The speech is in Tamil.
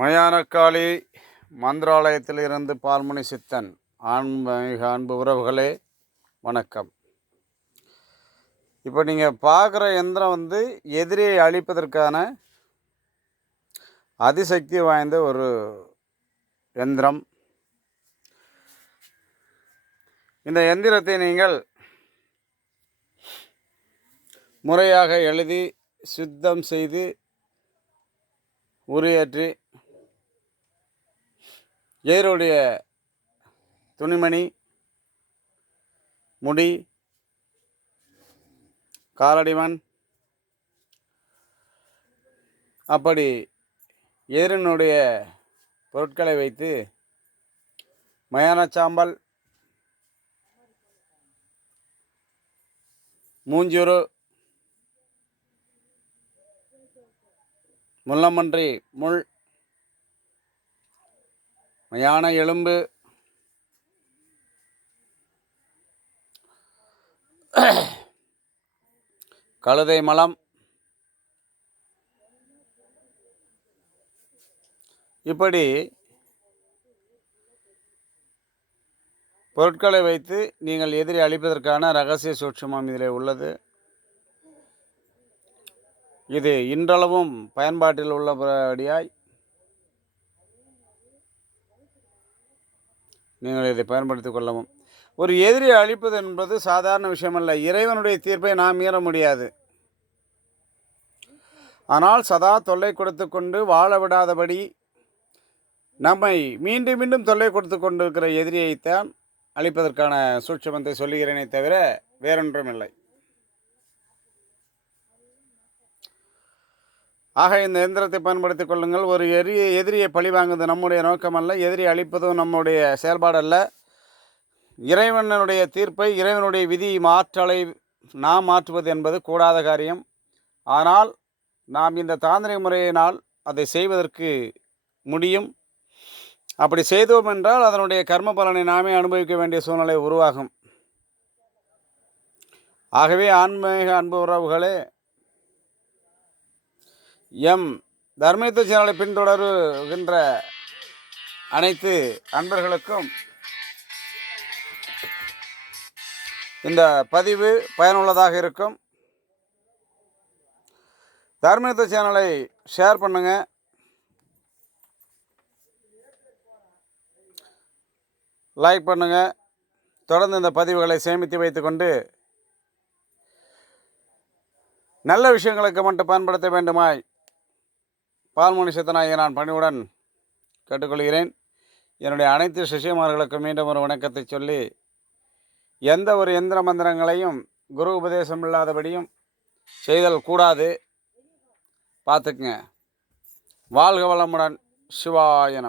மயானக்காளி மந்திராலயத்தில் இருந்து பால்மணி சித்தன் ஆன்மீக அன்பு உறவுகளே வணக்கம். இப்போ நீங்கள் பார்க்குற எந்திரம் வந்து எதிரியை அழிப்பதற்கான அதிசக்தி வாய்ந்த ஒரு எந்திரம். இந்த எந்திரத்தை நீங்கள் முறையாக எழுதி சுத்தம் செய்து உரையாற்றி ஏருடைய துணிமணி முடி காலடிவன் அப்படி ஏரினுடைய பொருட்களை வைத்து மயான சாம்பல் மூஞ்சூறு முள்ளமன்றி முள் மயான எலும்பு. கழுதை மலம். இப்படி பொருட்களை வைத்து நீங்கள் எதிரி அழிப்பதற்கான ரகசிய சூட்சுமம் இதில் உள்ளது. இது இன்றளவும் பயன்பாட்டில் உள்ளபடியாய் நீங்கள் இதை பயன்படுத்திக் கொள்ளவும். ஒரு எதிரியை அழிப்பது என்பது சாதாரண விஷயமல்ல. இறைவனுடைய தீர்ப்பை நாம் மீற முடியாது. ஆனால் சதா தொல்லை கொடுத்து கொண்டு வாழ விடாதபடி நம்மை மீண்டும் மீண்டும் தொல்லை கொடுத்து கொண்டிருக்கிற எதிரியைத்தான் அழிப்பதற்கான சூட்சமத்தை சொல்லுகிறேனே தவிர வேறொன்றும் இல்லை ஆக இந்த எந்திரத்தை பயன்படுத்திக் கொள்ளுங்கள். ஒரு எரிய எதிரியை பழி வாங்குவது நம்முடைய நோக்கமல்ல. எதிரி அழிப்பதும் நம்முடைய செயல்பாடல்ல. இறைவனுடைய தீர்ப்பை இறைவனுடைய விதி மாற்றலை நாம் மாற்றுவது என்பது கூடாத காரியம். ஆனால் நாம் இந்த தாந்திரிக முறையினால் அதை செய்வதற்கு முடியும். அப்படி செய்தோம் என்றால் அதனுடைய கர்ம பலனை நாமே அனுபவிக்க வேண்டிய சூழ்நிலை உருவாகும். ஆகவே ஆன்மீக அன்பு உறவுகளே எம் தர்மயுத்த சேனலை பின்தொடருகின்ற அனைத்து அன்பர்களுக்கும் இந்த பதிவு பயனுள்ளதாக இருக்கும். தர்மயுத்த சேனலை ஷேர் பண்ணுங்க. லைக் பண்ணுங்க. தொடர்ந்து இந்த பதிவுகளை சேமித்து வைத்துக்கொண்டு நல்ல விஷயங்களுக்கு மட்டும் பயன்படுத்த வேண்டுமாய் பால்மணி சித்தனாகிய நான் பணிவுடன் கேட்டுக்கொள்கிறேன். என்னுடைய அனைத்து சிஷியமார்களுக்கும் மீண்டும் ஒரு வணக்கத்தை சொல்லி எந்த ஒரு எந்திர மந்திரங்களையும் குரு உபதேசம் இல்லாதபடியும் செய்தல் கூடாது. பார்த்துக்குங்க. வாழ்க வளமுடன். சிவாய